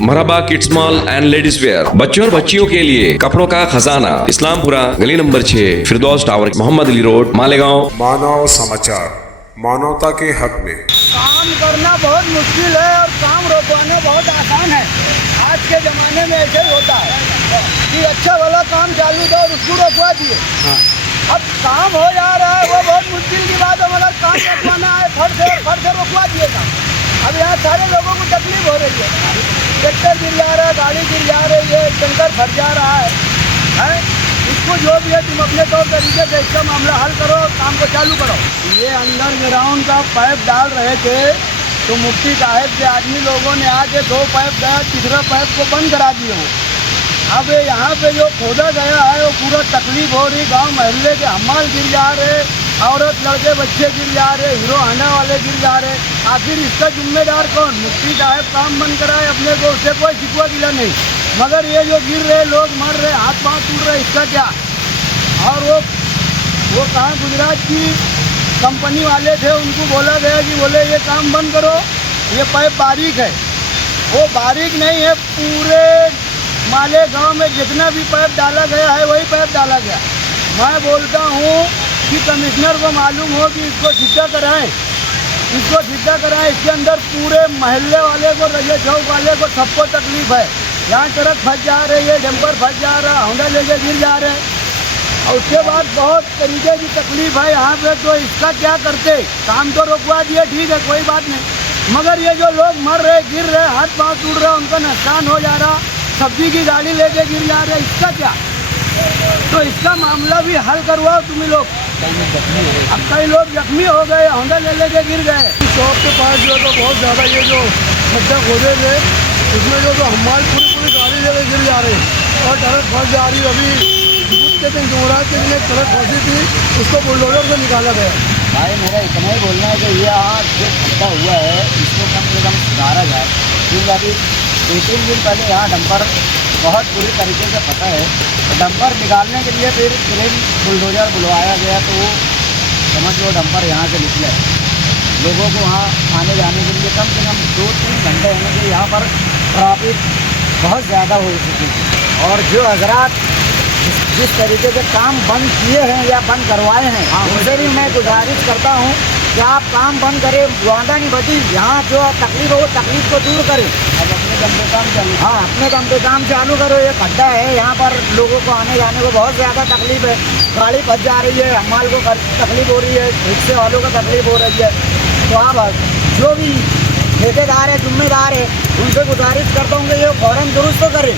Marhaba kids mall and ladies wear, बच्चों और बच्चियों के लिए कपड़ों का खजाना, इस्लामपुरा, गली नंबर 6, फिरदौस टावर, मोहम्मद अली रोड, मालेगांव। मानव समाचार, मानवता के हक में। काम करना बहुत मुश्किल है और काम रोकवाना बहुत आसान है। आज के ज़माने में ऐसे ही होता है कि अच्छा वाला काम चालू था और उसको रोकवा दिए। अब काम हो जा रहा है, वो बहुत मुश्किल की बात है। मतलब काम रोकवाना है, फट से रोकवा दिए काम। अब यहाँ सारे लोगों को तकलीफ हो रही है। ट्रैक्टर गिर जा रहा है, गाड़ी गिर जा रही है, टैंकर फट जा रहा है? इसको जो भी है तुम अपने तौर तरीके से इसका मामला हल करो, काम को चालू करो। ये अंडरग्राउंड का पाइप डाल रहे थे तो मुफ्ती साहब के आदमी लोगों ने आके 2 पाइप गया, तीसरा पाइप को बंद करा दिए हो। अब यहाँ पे जो खोदा गया है वो पूरा तकलीफ हो रही। गांव मोहल्ले के हमाल गिर जा रहे, औरत लड़के बच्चे गिर जा रहे, हीरो हांडा वाले गिर जा रहे। आखिर इसका जिम्मेदार कौन? मुफ्ती साहब काम बंद कराए अपने को, उससे कोई शिकवा गिला नहीं, मगर ये जो गिर रहे लोग मर रहे, हाथ पाँव टूट रहे, इसका क्या? और वो कहाँ गुजरात की कंपनी वाले थे, उनको बोला गया कि बोले ये काम बंद करो, ये पाइप बारीक है। वो बारीक नहीं है, पूरे माले गांव में जितना भी पाइप डाला गया है वही पाइप डाला गया। मैं बोलता हूँ कि कमिश्नर को मालूम हो कि इसको सीधा कराएं, इसके अंदर पूरे महल्ले वाले को, रजे चौक वाले को, सबको तकलीफ है। यहाँ ट्रक फंस जा रही है, डंपर फंस जा रहा है, होंडा लेके गिर जा रहे हैं और उसके बाद बहुत तरीके की तकलीफ है यहाँ पे। तो इसका क्या करते? काम तो रोकवा दिए, ठीक है, कोई बात नहीं, मगर ये जो लोग मर रहे, गिर रहे, हाथ पाँव टूट रहे, उनका नुकसान हो जा रहा, सब्जी की गाड़ी लेके गिर जा रहे, इसका क्या? तो इसका मामला भी हल करवाओ तुम ही लोग। अब कई लोग जख्मी हो गए, होंडा ले लेके गिर गए। चौक के पास जो है तो बहुत ज़्यादा ये जो गड्ढा खोदे थे उसमें जो हमारी पूरी गाड़ी लेके गिर जा रही और ट्रक फंस जा रही। अभी बुध के दिन जुमेरात के दिन एक ट्रक फंसी थी, उसको बुलडोजर से निकाला गया। भाई मेरा इतना ही बोलना है कि ये आज जो खड्डा हुआ है इसको कम से कम सुधारा जाए, क्योंकि अभी 2-3 दिन पहले यहाँ डंपर बहुत बुरी तरीके से फंसा है। तो डंपर निकालने के लिए फिर क्रेन बुलडोजर बुलवाया गया, तो वो समझ लो डंपर यहाँ से निकले। लोगों को वहाँ आने जाने के लिए कम से कम 2-3 घंटे होने के यहाँ पर ट्रैफिक बहुत ज़्यादा हो चुकी है। और जो हजरात जिस तरीके से काम बंद किए हैं या बंद करवाए हैं, उनसे भी मैं गुजारिश करता हूँ कि आप काम बंद करें, वादा नहीं बची। यहाँ जो तकलीफ हो तकलीफ को दूर करें। अब अपने दम पे काम चालू, हाँ अपने दम पे काम चालू करो। ये खड्डा है, यहाँ पर लोगों को आने जाने को बहुत ज़्यादा तकलीफ है। गाड़ी फंस जा रही है, हमाल को तकलीफ हो रही है, रिक्शे वालों को तकलीफ हो रही है। तो आप जो भी ठेकेदार है, जिम्मेदार है, उनसे गुजारिश करता हूँ कि ये फ़ौरन दुरुस्त करें।